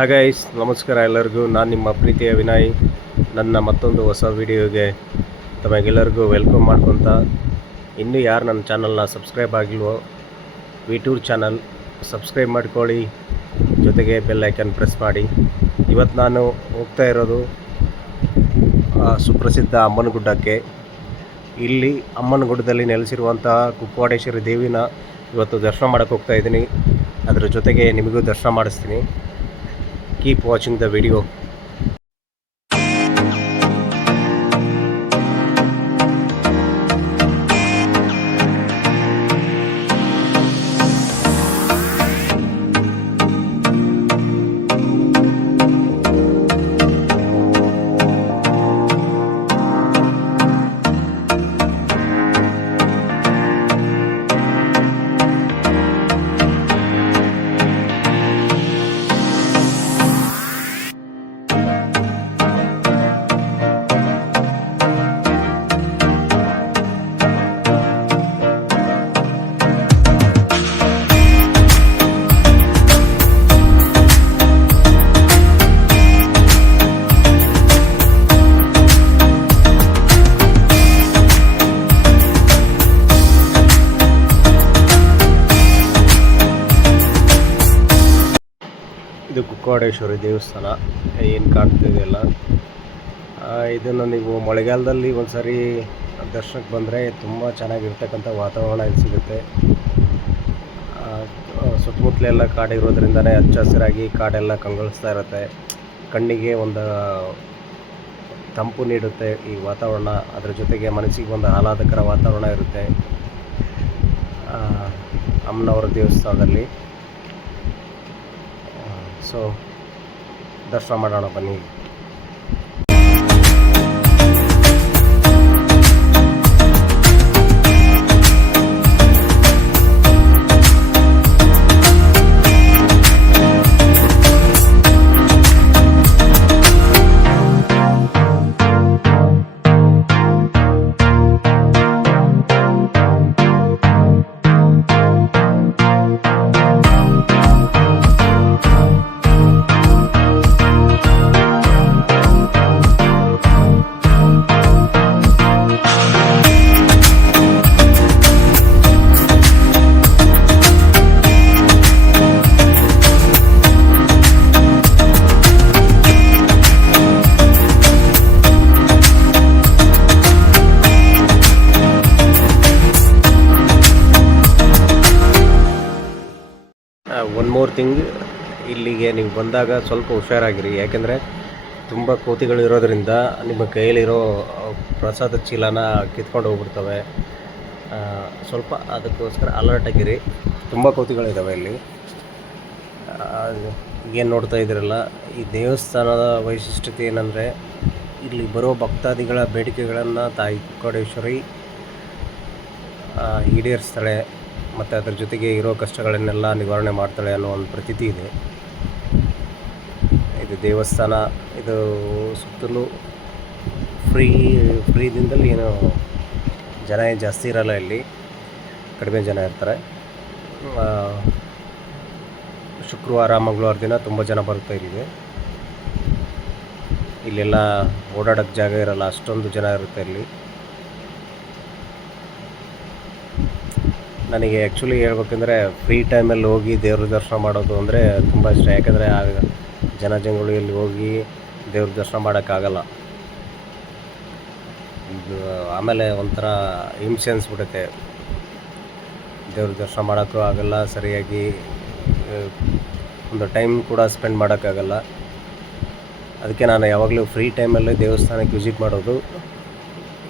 ಹಾಗೈಸ್ ನಮಸ್ಕಾರ ಎಲ್ಲರಿಗೂ. ನಾನು ನಿಮ್ಮ ಪ್ರೀತಿಯ ವಿನಯ್. ನನ್ನ ಮತ್ತೊಂದು ಹೊಸ ವಿಡಿಯೋಗೆ ತಮಗೆಲ್ಲರಿಗೂ ವೆಲ್ಕಮ್ ಮಾಡ್ಕೊತ. ಇನ್ನೂ ಯಾರು ನನ್ನ ಚಾನಲ್ನ ಸಬ್ಸ್ಕ್ರೈಬ್ ಆಗಿಲ್ವೋ ವಿಟೂರ್ ಚಾನಲ್ ಸಬ್ಸ್ಕ್ರೈಬ್ ಮಾಡ್ಕೊಳ್ಳಿ. ಜೊತೆಗೆ ಬೆಲ್ ಐಕನ್ ಪ್ರೆಸ್ ಮಾಡಿ. ಇವತ್ತು ನಾನು ಹೋಗ್ತಾ ಇರೋದು ಸುಪ್ರಸಿದ್ಧ ಅಮ್ಮನಗುಡ್ಡಕ್ಕೆ. ಇಲ್ಲಿ ಅಮ್ಮನಗುಡ್ಡದಲ್ಲಿ ನೆಲೆಸಿರುವಂತಹ ಕುಕ್ಕವಾಡೇಶ್ವರಿ ದೇವಿನ ಇವತ್ತು ದರ್ಶನ ಮಾಡೋಕ್ಕೆ ಹೋಗ್ತಾ ಇದ್ದೀನಿ. ಅದರ ಜೊತೆಗೆ ನಿಮಗೂ ದರ್ಶನ ಮಾಡಿಸ್ತೀನಿ. keep watching the video. ಇದು ಕುಕ್ಕವಾಡೇಶ್ವರಿ ದೇವಸ್ಥಾನ, ಏನು ಕಾಣ್ತಿದೆಯಲ್ಲ ಇದನ್ನು ನೀವು ಮಳೆಗಾಲದಲ್ಲಿ ಒಂದು ಸಾರಿ ದರ್ಶನಕ್ಕೆ ಬಂದರೆ ತುಂಬ ಚೆನ್ನಾಗಿರ್ತಕ್ಕಂಥ ವಾತಾವರಣ ಇಲ್ಲಿ ಸಿಗುತ್ತೆ. ಸುತ್ತಮುತ್ತಲೆಲ್ಲ ಕಾಡಿರೋದ್ರಿಂದನೇ ಹಚ್ಚ ಹಸಿರಾಗಿ ಕಾಡೆಲ್ಲ ಕಂಗೊಳಿಸ್ತಾ ಇರುತ್ತೆ. ಕಣ್ಣಿಗೆ ಒಂದು ತಂಪು ನೀಡುತ್ತೆ ಈ ವಾತಾವರಣ. ಅದರ ಜೊತೆಗೆ ಮನಸ್ಸಿಗೆ ಒಂದು ಆಹ್ಲಾದಕರ ವಾತಾವರಣ ಇರುತ್ತೆ. ಅಮ್ಮನವರ ದೇವಸ್ಥಾನದಲ್ಲಿ. ಸೊ ದರ್ಶನ ಮಾಡೋಣ ಬನ್ನಿ. ನೀವು ಬಂದಾಗ ಸ್ವಲ್ಪ ಹುಷಾರಾಗಿರಿ. ಯಾಕೆಂದರೆ ತುಂಬ ಕೋತಿಗಳು ಇರೋದರಿಂದ ನಿಮ್ಮ ಕೈಯಲ್ಲಿರೋ ಪ್ರಸಾದ ಚೀಲನ ಕಿತ್ಕೊಂಡು ಹೋಗ್ಬಿಡ್ತವೆ. ಸ್ವಲ್ಪ ಅದಕ್ಕೋಸ್ಕರ ಅಲರ್ಟ್ ಆಗಿರಿ. ತುಂಬ ಕೋತಿಗಳಿದ್ದಾವೆ ಇಲ್ಲಿ. ಏನು ನೋಡ್ತಾ ಇದ್ದೀರಲ್ಲ ಈ ದೇವಸ್ಥಾನದ ವೈಶಿಷ್ಟ್ಯತೆ ಏನಂದರೆ ಇಲ್ಲಿ ಬರೋ ಭಕ್ತಾದಿಗಳ ಬೇಡಿಕೆಗಳನ್ನು ತಾಯಿ ಕುಕ್ಕಡೇಶ್ವರಿ ಆ, ಈಡೇರಿಸ್ತಾಳೆ. ಮತ್ತು ಅದ್ರ ಜೊತೆಗೆ ಇರೋ ಕಷ್ಟಗಳನ್ನೆಲ್ಲ ನಿವಾರಣೆ ಮಾಡ್ತಾಳೆ ಅನ್ನೋ ಒಂದು ಪ್ರತೀತಿ ಇದೆ. ಇದು ದೇವಸ್ಥಾನ, ಇದು ಸುತ್ತಲೂ ಫ್ರೀ, ಫ್ರೀದಿಂದಲೇ ಏನು ಜನ ಏನು ಜಾಸ್ತಿ ಇರಲ್ಲ ಇಲ್ಲಿ. ಕಡಿಮೆ ಜನ ಇರ್ತಾರೆ. ಶುಕ್ರವಾರ, ಮಂಗಳವಾರ ದಿನ ತುಂಬ ಜನ ಬರುತ್ತೆ ಇಲ್ಲಿಗೆ ಇಲ್ಲೆಲ್ಲ ಓಡಾಡೋಕ್ಕೆ ಜಾಗ ಇರಲ್ಲ, ಅಷ್ಟೊಂದು ಜನ ಇರುತ್ತೆ ಇಲ್ಲಿ. ನನಗೆ ಆ್ಯಕ್ಚುಲಿ ಹೇಳ್ಬೇಕಂದ್ರೆ ಫ್ರೀ ಟೈಮಲ್ಲಿ ಹೋಗಿ ದೇವ್ರ ದರ್ಶನ ಮಾಡೋದು ಅಂದರೆ ತುಂಬ ಇಷ್ಟ. ಯಾಕಂದರೆ ಆಗ ಜನ ಹೋಗಿ ದೇವ್ರ ದರ್ಶನ ಮಾಡೋಕ್ಕಾಗಲ್ಲ. ಇದು ಆಮೇಲೆ ಒಂಥರ ಹಿಂಸೆ ಅನಿಸ್ಬಿಡುತ್ತೆ ದೇವ್ರ ದರ್ಶನ ಮಾಡೋಕ್ಕೂ ಆಗಲ್ಲ, ಸರಿಯಾಗಿ ಒಂದು ಟೈಮ್ ಕೂಡ ಸ್ಪೆಂಡ್ ಮಾಡೋಕ್ಕಾಗಲ್ಲ. ಅದಕ್ಕೆ ನಾನು ಯಾವಾಗಲೂ ಫ್ರೀ ಟೈಮಲ್ಲಿ ದೇವಸ್ಥಾನಕ್ಕೆ ವಿಸಿಟ್ ಮಾಡೋದು.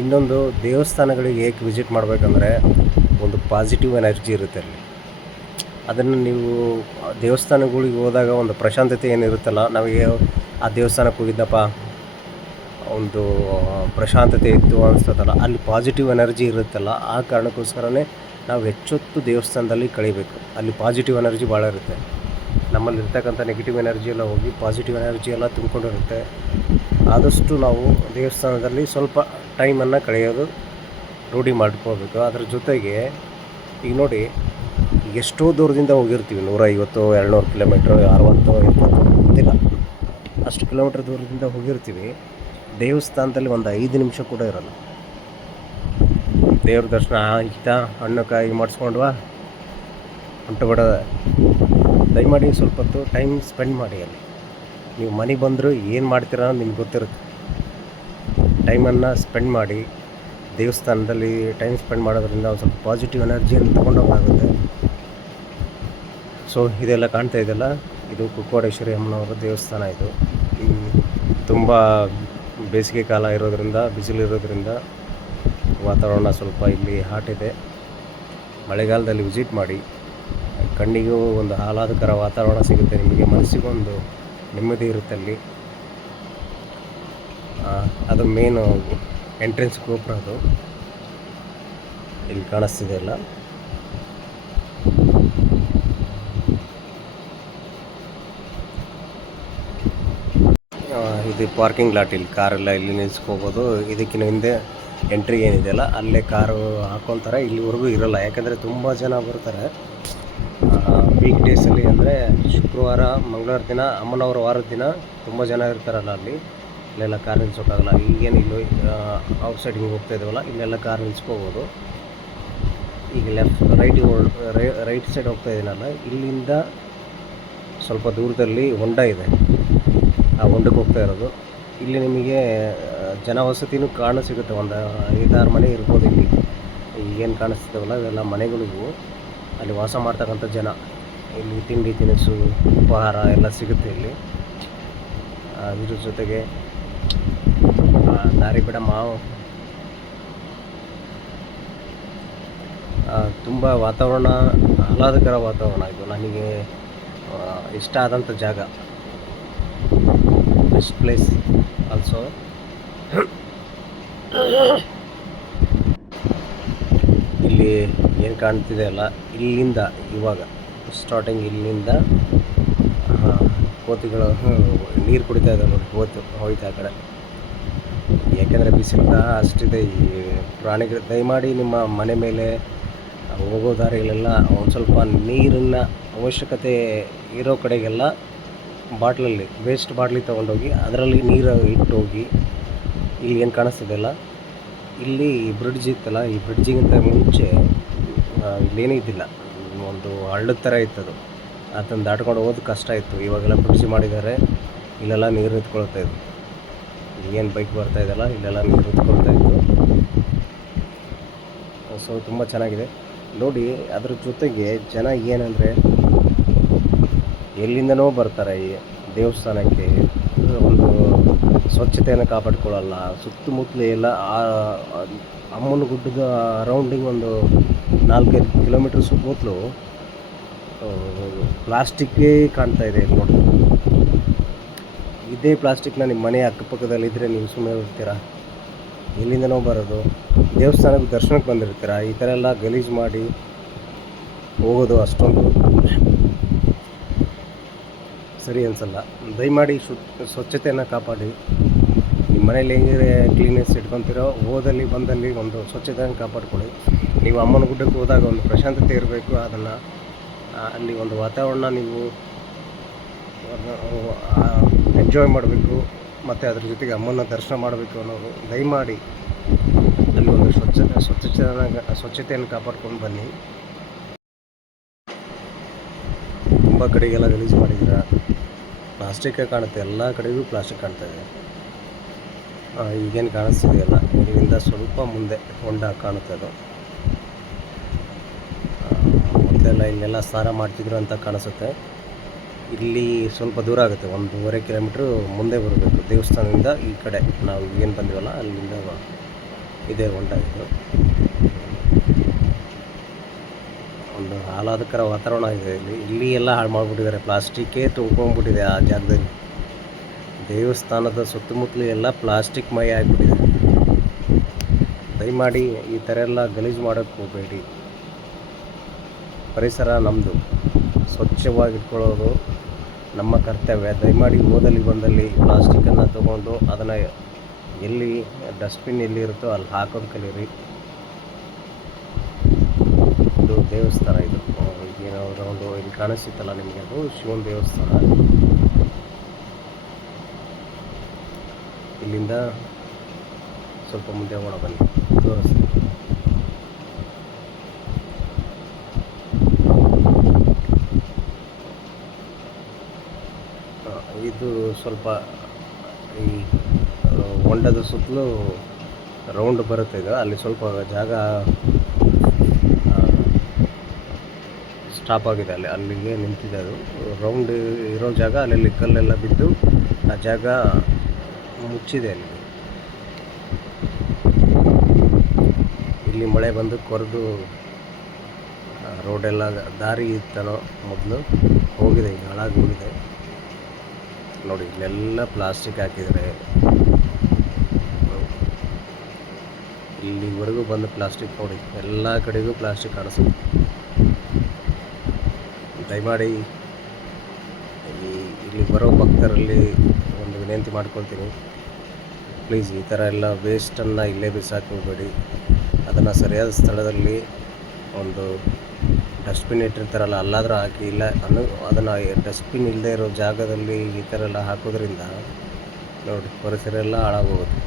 ಇನ್ನೊಂದು ದೇವಸ್ಥಾನಗಳಿಗೆ ಏಕೆ ವಿಸಿಟ್ ಮಾಡಬೇಕಂದ್ರೆ, ಒಂದು ಪಾಸಿಟಿವ್ ಎನರ್ಜಿ ಇರುತ್ತೆ ಅಲ್ಲಿ. ಅದನ್ನು ನೀವು ದೇವಸ್ಥಾನಗಳಿಗೆ ಹೋದಾಗ ಒಂದು ಪ್ರಶಾಂತತೆ ಏನಿರುತ್ತಲ್ಲ, ನಮಗೆ ಆ ದೇವಸ್ಥಾನಕ್ಕೆ ಹೋಗಿದ್ದಪ್ಪ, ಒಂದು ಪ್ರಶಾಂತತೆ ಇತ್ತು ಅನಿಸ್ತದಲ್ಲ, ಅಲ್ಲಿ ಪಾಸಿಟಿವ್ ಎನರ್ಜಿ ಇರುತ್ತಲ್ಲ, ಆ ಕಾರಣಕ್ಕೋಸ್ಕರನೇ ನಾವು ಹೆಚ್ಚೊತ್ತು ದೇವಸ್ಥಾನದಲ್ಲಿ ಕಳಿಬೇಕು. ಅಲ್ಲಿ ಪಾಸಿಟಿವ್ ಎನರ್ಜಿ ಭಾಳ ಇರುತ್ತೆ. ನಮ್ಮಲ್ಲಿ ಇರ್ತಕ್ಕಂಥ ನೆಗೆಟಿವ್ ಎನರ್ಜಿ ಎಲ್ಲ ಹೋಗಿ ಪಾಸಿಟಿವ್ ಎನರ್ಜಿ ಎಲ್ಲ ತುಂಬಿಕೊಂಡಿರುತ್ತೆ. ಆದಷ್ಟು ನಾವು ದೇವಸ್ಥಾನದಲ್ಲಿ ಸ್ವಲ್ಪ ಟೈಮನ್ನು ಕಳೆಯೋದು ರೂಢಿ ಮಾಡ್ಕೋಬೇಕು. ಅದರ ಜೊತೆಗೆ, ಈಗ ನೋಡಿ ಎಷ್ಟೋ ದೂರದಿಂದ ಹೋಗಿರ್ತೀವಿ, ನೂರೈವತ್ತು, ಎರಡುನೂರು ಕಿಲೋಮೀಟ್ರ್, ಅರವತ್ತು ಎಪ್ಪತ್ತು ಗೊತ್ತಿಲ್ಲ. ಕಿಲೋಮೀಟ್ರ್ ದೂರದಿಂದ ಹೋಗಿರ್ತೀವಿ. ದೇವಸ್ಥಾನದಲ್ಲಿ ಒಂದು ಐದು ನಿಮಿಷ ಕೂಡ ಇರಲ್ಲ. ದೇವ್ರ ದರ್ಶನ ಆಯ್ತಾ ಹಣ್ಣು ಕಾಯಿ ಮಾಡಿಸ್ಕೊಂಡ್ವಾ. ಹೊಂಟು ಬಿಡೋದ ದಯಮಾಡಿ ಸ್ವಲ್ಪ ಹೊತ್ತು ಟೈಮ್ ಸ್ಪೆಂಡ್ ಮಾಡಿ ಅಲ್ಲಿ. ನೀವು ಮನೆಗೆ ಬಂದರೂ ಏನು ಮಾಡ್ತೀರ ನಿಮ್ಗೆ ಗೊತ್ತಿರುತ್ತೆ. ಟೈಮನ್ನು ಸ್ಪೆಂಡ್ ಮಾಡಿ, ದೇವಸ್ಥಾನದಲ್ಲಿ ಟೈಮ್ ಸ್ಪೆಂಡ್ ಮಾಡೋದ್ರಿಂದ ಒಂದು ಸ್ವಲ್ಪ ಪಾಸಿಟಿವ್ ಎನರ್ಜಿಯನ್ನು ತೊಗೊಂಡೋಗಾಗುತ್ತೆ ಸೊ, ಇದೆಲ್ಲ ಕಾಣ್ತಾ ಇದೆಲ್ಲ ಇದು ಕುಕ್ಕೋಡೇಶ್ವರಿ ಅಮ್ಮನವರ ದೇವಸ್ಥಾನ ಇದು. ತುಂಬ ಬೇಸಿಗೆ ಕಾಲ ಇರೋದರಿಂದ ಬಿಸಿಲು ಇರೋದ್ರಿಂದ ವಾತಾವರಣ ಸ್ವಲ್ಪ ಇಲ್ಲಿ ಹಾಟ್ ಇದೆ. ಮಳೆಗಾಲದಲ್ಲಿ ವಿಸಿಟ್ ಮಾಡಿ, ಕಣ್ಣಿಗೂ ಒಂದು ಆಹ್ಲಾದಕರ ವಾತಾವರಣ ಸಿಗುತ್ತೆ. ನಿಮಗೆ ಮನಸ್ಸಿಗೂ ಒಂದು ನೆಮ್ಮದಿ ಇರುತ್ತೆ ಅಲ್ಲಿ. ಅದು ಮೇನು ಎಂಟ್ರೆನ್ಸ್ ಗೋಪುರ ಅದು. ಇಲ್ಲಿ ಕಾಣಿಸ್ತಿದೆ ಅಲ್ಲ ಆ, ಇದು ಪಾರ್ಕಿಂಗ್ ಲಾಟ್ ಇಲ್ಲಿ ಕಾರೆಲ್ಲ ಇಲ್ಲಿ ನಿಲ್ಸ್ಕೋಬೋದು. ಇದಕ್ಕಿಂತ ಹಿಂದೆ ಎಂಟ್ರಿ ಏನಿದೆಯಲ್ಲ ಅಲ್ಲೇ ಕಾರು ಹಾಕೊತಾರೆ. ಇಲ್ಲಿವರೆಗೂ ಇರೋಲ್ಲ. ಯಾಕೆಂದರೆ ತುಂಬ ಜನ ಬರ್ತಾರೆ. ವೀಕ್ ಡೇಸಲ್ಲಿ ಅಂದರೆ ಶುಕ್ರವಾರ, ಮಂಗಳವಾರ ದಿನ, ಅಮ್ಮನವರ ವಾರದ ದಿನ ತುಂಬ ಜನ ಇರ್ತಾರಲ್ಲ ಅಲ್ಲಿ. ಇಲ್ಲೆಲ್ಲ ಕಾರ್ ನಿಲ್ಸೋಕ್ಕಾಗಲ್ಲ. ಈಗೇನು ಇಲ್ಲಿ ಔಟ್ ಸೈಡ್ ಹಿಂಗೆ ಹೋಗ್ತಾ ಇದ್ದೀವಲ್ಲ ಇಲ್ಲೆಲ್ಲ ಕಾರ್ ನಿಲ್ಸ್ಕೋಬೋದು. ಈಗ ಲೆಫ್ಟ್ ರೈಟ್ ರೈಟ್ ಸೈಡ್ ಹೋಗ್ತಾ ಇದ್ದೀನಲ್ಲ ಇಲ್ಲಿಂದ ಸ್ವಲ್ಪ ದೂರದಲ್ಲಿ ಹೊಂಡ ಇದೆ. ಆ ಹೊಂಡಕ್ಕೆ ಹೋಗ್ತಾ ಇರೋದು. ಇಲ್ಲಿ ನಿಮಗೆ ಜನವಸತಿನೂ ಕಾಣ ಸಿಗುತ್ತೆ. ಒಂದು ಐದಾರು ಮನೆ ಇರ್ಬೋದು ಇಲ್ಲಿ. ಈಗೇನು ಕಾಣಿಸ್ತಿದ್ದಾವಲ್ಲ ಇವೆಲ್ಲ ಇವು ಅಲ್ಲಿ ವಾಸ ಮಾಡ್ತಕ್ಕಂಥ ಜನ. ಇಲ್ಲಿ ತಿಂಡಿ ತಿನಿಸು ಉಪಹಾರ ಎಲ್ಲ ಸಿಗುತ್ತೆ ಇಲ್ಲಿ. ಇದ್ರ ಜೊತೆಗೆ ಆ, ದಾರಿ ಬಿಡ ಮಾವು. ತುಂಬ ವಾತಾವರಣ ಆಹ್ಲಾದಕರ ವಾತಾವರಣ ಇದು. ನನಗೆ ಇಷ್ಟ ಆದಂಥ ಜಾಗ. ಬೆಸ್ಟ್ ಪ್ಲೇಸ್ ಆಲ್ಸೋ ಇಲ್ಲಿ ಏನು ಕಾಣ್ತಿದೆ ಅಲ್ಲ, ಇಲ್ಲಿಂದ ಇವಾಗ ಸ್ಟಾರ್ಟಿಂಗ್ ಇಲ್ಲಿಂದ ಕೋತಿಗಳು ನೀರು ಕುಡಿತಾ ಇದ್ದಾವೆ ನೋಡಿ, ಹೋಯ್ತು, ಹೋಯ್ತಾ ಆ ಕಡೆ. ಯಾಕೆಂದರೆ ಬಿಸಿಲಿಂದ ಅಷ್ಟಿದೆ, ಈ ಪ್ರಾಣಿಗಳು, ದಯಮಾಡಿ ನಿಮ್ಮ ಮನೆ ಮೇಲೆ ಹೋಗೋ ದಾರಿಗಳೆಲ್ಲ ಒಂದು ಸ್ವಲ್ಪ ನೀರಿನ ಅವಶ್ಯಕತೆ ಇರೋ ಕಡೆಗೆಲ್ಲ ಬಾಟ್ಲಲ್ಲಿ ವೇಸ್ಟ್ ಬಾಟ್ಲಿ ತೊಗೊಂಡೋಗಿ, ಅದರಲ್ಲಿ ನೀರು ಇಟ್ಟೋಗಿ, ಇಲ್ಲಿ ಏನು ಕಾಣಿಸ್ತಿದೆಯಲ್ಲ ಇಲ್ಲಿ ಬ್ರಿಡ್ಜ್ ಇತ್ತಲ್ಲ, ಈ ಬ್ರಿಡ್ಜಿಗಿಂತ ಮುಂಚೆ ಇಲ್ಲೇನೂ ಇದ್ದಿಲ್ಲ. ಒಂದು ಹಳ್ಳದ ಥರ ಇತ್ತದು. ಅದನ್ನು ದಾಟ್ಕೊಂಡು ಹೋಗೋದು ಕಷ್ಟ ಇತ್ತು. ಇವಾಗೆಲ್ಲ ಬ್ರಿಡ್ಜ್ ಮಾಡಿದ್ದಾರೆ ಇಲ್ಲೆಲ್ಲ ನೀರು ನಿಂತ್ಕೊಳ್ತಾ ಇತ್ತು ಏನು ಬೈಕ್ ಬರ್ತಾ ಇದೆಯಲ್ಲ, ಇಲ್ಲೆಲ್ಲ ನೀರು ನಿಂತ್ಕೊಳ್ತಾ ಇತ್ತು. ಸೊ ತುಂಬ ಚೆನ್ನಾಗಿದೆ. ನೋಡಿ, ಅದ್ರ ಜೊತೆಗೆ ಜನ ಏನಂದರೆ ಎಲ್ಲಿಂದನೋ ಬರ್ತಾರೆ ಈ ದೇವಸ್ಥಾನಕ್ಕೆ. ಒಂದು ಸ್ವಚ್ಛತೆಯನ್ನು ಕಾಪಾಡಿಕೊಳ್ಳಲ್ಲ, ಸುತ್ತಮುತ್ತಲು ಎಲ್ಲ ಅಮ್ಮನ ಗುಡ್ಡದ ರೌಂಡಿಂಗ್ ಒಂದು ನಾಲ್ಕೈದು ಕಿಲೋಮೀಟ್ರ್ ಸುತ್ತಮುತ್ತಲು ಪ್ಲಾಸ್ಟಿಕ್ಕೇ ಕಾಣ್ತಾ ಇದೆ ನೋಡಿ ಇದೇ ಪ್ಲಾಸ್ಟಿಕ್ನ ನಿಮ್ಮ ಮನೆ ಅಕ್ಕಪಕ್ಕದಲ್ಲಿದ್ದರೆ ನೀವು ಸುಮ್ಮನೆ ಇರ್ತೀರಾ? ಎಲ್ಲಿಂದನೋ ಬರೋದು. ದೇವಸ್ಥಾನಕ್ಕೆ ದರ್ಶನಕ್ಕೆ ಬಂದಿರ್ತೀರಾ? ಈ ಥರ ಎಲ್ಲ ಗಲೀಜು ಮಾಡಿ ಹೋಗೋದು ಅಷ್ಟೊಂದು ಸರಿ ಅನಿಸಲ್ಲ. ದಯಮಾಡಿ ಶು ಸ್ವಚ್ಛತೆಯನ್ನು ಕಾಪಾಡಿ. ನಿಮ್ಮ ಮನೇಲಿ ಹೇಗೆ ಕ್ಲೀನೆಸ್ ಇಟ್ಕೊತೀರೋ, ಹೋದಲ್ಲಿ ಬಂದಲ್ಲಿ ಒಂದು ಸ್ವಚ್ಛತೆಯನ್ನು ಕಾಪಾಡಿಕೊಳ್ಳಿ. ನೀವು ಅಮ್ಮನ ಗುಡ್ಡಕ್ಕೆ ಹೋದಾಗ ಒಂದು ಪ್ರಶಾಂತತೆ ಇರಬೇಕು, ಅದನ್ನು ಅಲ್ಲಿ ಒಂದು ವಾತಾವರಣ ನೀವು ಎಂಜಾಯ್ ಮಾಡಬೇಕು, ಮತ್ತು ಅದ್ರ ಜೊತೆಗೆ ಅಮ್ಮನ ದರ್ಶನ ಮಾಡಬೇಕು ಅನ್ನೋದು. ದಯಮಾಡಿ ಅಲ್ಲಿ ಒಂದು ಸ್ವಚ್ಛತೆ ಸ್ವಚ್ಛತೆಯನ್ನು ಸ್ವಚ್ಛತೆಯನ್ನು ಕಾಪಾಡ್ಕೊಂಡು ಬನ್ನಿ. ತುಂಬ ಕಡೆಗೆಲ್ಲ ಗಲೀಜು ಮಾಡಿದ್ದೀರ? ಪ್ಲಾಸ್ಟಿಕ್ಕೇ ಕಾಣುತ್ತೆ. ಎಲ್ಲ ಕಡೆಗೂ ಪ್ಲಾಸ್ಟಿಕ್ ಕಾಣ್ತಾ ಇದೆ. ಈಗೇನು ಕಾಣಿಸ್ತಿದೆಯಲ್ಲ ಇಲ್ಲಿಂದ ಸ್ವಲ್ಪ ಮುಂದೆ ಹೊಂಡ ಕಾಣುತ್ತೆ ಅದು. ಮೊದಲೆಲ್ಲ ಇಲ್ಲೆಲ್ಲ ಸ್ನಾನ ಮಾಡ್ತಿದ್ರು ಅಂತ ಕಾಣಿಸುತ್ತೆ. ಇಲ್ಲಿ ಸ್ವಲ್ಪ ದೂರ ಆಗುತ್ತೆ. ಒಂದೂವರೆ ಕಿಲೋಮೀಟ್ರ್ ಮುಂದೆ ಬರಬೇಕು. ದೇವಸ್ಥಾನದಿಂದ ಈ ಕಡೆ. ನಾವು ಏನು ಬಂದಿವಲ್ಲ, ಅಲ್ಲಿಂದ ಇದೆ ಹೊಂಡ ಇದು. ಆಹ್ಲಾದಕರ ವಾತಾವರಣ ಇದೆ ಇಲ್ಲಿ. ಇಲ್ಲಿ ಎಲ್ಲ ಹಾಳು ಮಾಡಿಬಿಟ್ಟಿದ್ದಾರೆ. ಪ್ಲಾಸ್ಟಿಕ್ಕೇ ತುಂಬ್ಕೊಂಡ್ಬಿಟ್ಟಿದೆ ಆ ಜಾಗದಲ್ಲಿ. ದೇವಸ್ಥಾನದ ಸುತ್ತಮುತ್ತಲು ಎಲ್ಲ ಪ್ಲಾಸ್ಟಿಕ್ ಮಯ ಆಗಿಬಿಟ್ಟಿದೆ. ದಯಮಾಡಿ ಈ ಥರ ಎಲ್ಲ ಗಲೀಜು ಮಾಡೋಕ್ಕೆ ಹೋಗಬೇಡಿ. ಪರಿಸರ ನಮ್ಮದು ಸ್ವಚ್ಛವಾಗಿಟ್ಕೊಳ್ಳೋದು ನಮ್ಮ ಕರ್ತವ್ಯ. ದಯಮಾಡಿ ಹೋದಲ್ಲಿ ಬಂದಲ್ಲಿ ಪ್ಲಾಸ್ಟಿಕ್ಕನ್ನು ತೊಗೊಂಡು ಅದನ್ನು ಎಲ್ಲಿ ಡಸ್ಟ್ಬಿನ್ ಎಲ್ಲಿ ಇರುತ್ತೋ ಅಲ್ಲಿ ಹಾಕೋದು ಕಲೀರಿ. ಇದು ದೇವಸ್ಥಾನ. ಏನೋ ಒಂದು ಇಲ್ಲಿ ಕಾಣಿಸುತ್ತಲ್ಲ ನಿಮಗೆ ಅದು? ಶಿವನ ದೇವಸ್ಥಾನ. ಇಲ್ಲಿಂದ ಸ್ವಲ್ಪ ಮುಂದೆ ಒಳ ಬನ್ನಿ. ತೋರಿಸಿ ಇದು ಸ್ವಲ್ಪ ಈ ಹೊಂಡದ ಸುತ್ತಲೂ ರೌಂಡ್ ಬರುತ್ತೆ ಈಗ ಅಲ್ಲಿ ಸ್ವಲ್ಪ ಜಾಗ ಸ್ಟಾಪ್ ಆಗಿದೆ ಅಲ್ಲಿ, ಅಲ್ಲಿಗೆ ನಿಂತಿದೆ ಅದು. ರೌಂಡ್ ಇರೋ ಜಾಗ ಅಲ್ಲಿ ಕಲ್ಲೆಲ್ಲ ಬಿದ್ದು ಆ ಜಾಗ ಮುಚ್ಚಿದೆ ಅಲ್ಲಿ. ಇಲ್ಲಿ ಮಳೆ ಬಂದು ಕೊರೆದು ರೋಡೆಲ್ಲ ದಾರಿ ಇತ್ತನೋ ಮೊದಲು. ಹೋಗಿದೆ, ಈಗ ಹಾಳಾಗಿ ಹೋಗಿದೆ. ನೋಡಿ, ಇಲ್ಲೆಲ್ಲ ಪ್ಲಾಸ್ಟಿಕ್ ಹಾಕಿದರೆ. ಇಲ್ಲಿವರೆಗೂ ಬಂದು ಪ್ಲಾಸ್ಟಿಕ್ ನೋಡಿ, ಎಲ್ಲ ಕಡೆಗೂ ಪ್ಲಾಸ್ಟಿಕ್ ಕಾಣಿಸುತ್ತೆ. ದಯಮಾಡಿ ಈ ಇಲ್ಲಿ ಬರೋ ಭಕ್ತರಲ್ಲಿ ಒಂದು ವಿನಂತಿ ಮಾಡ್ಕೊಳ್ತೀನಿ. ಪ್ಲೀಸ್ ಈ ಥರ ಎಲ್ಲ ವೇಸ್ಟನ್ನು ಇಲ್ಲೇ ಬಿಸಾಕಿ ಅದನ್ನು ಸರಿಯಾದ ಸ್ಥಳದಲ್ಲಿ ಒಂದು ಡಸ್ಟ್ಬಿನ್ ಇಟ್ಟಿರ್ತಾರಲ್ಲ, ಅಲ್ಲಾದರೂ ಹಾಕಿ, ಇಲ್ಲ ಅನ್ನು ಅದನ್ನು ಡಸ್ಟ್ಬಿನ್ ಇಲ್ಲದೆ ಇರೋ ಜಾಗದಲ್ಲಿ ಈ ಥರ ಎಲ್ಲ ಹಾಕೋದ್ರಿಂದ ನೋಡಿ ಪರಿಸರ ಎಲ್ಲ ಹಾಳಾಗೋಗುತ್ತೆ.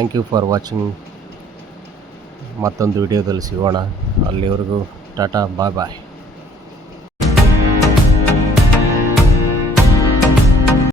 ಥ್ಯಾಂಕ್ ಯು ಫಾರ್ ವಾಚಿಂಗ್ ಮತ್ತೊಂದು ವಿಡಿಯೋದಲ್ಲಿ ಸಿಗೋಣ. ಅಲ್ಲಿವರೆಗೂ ಟಾಟಾ ಬಾಯ್ ಬಾಯ್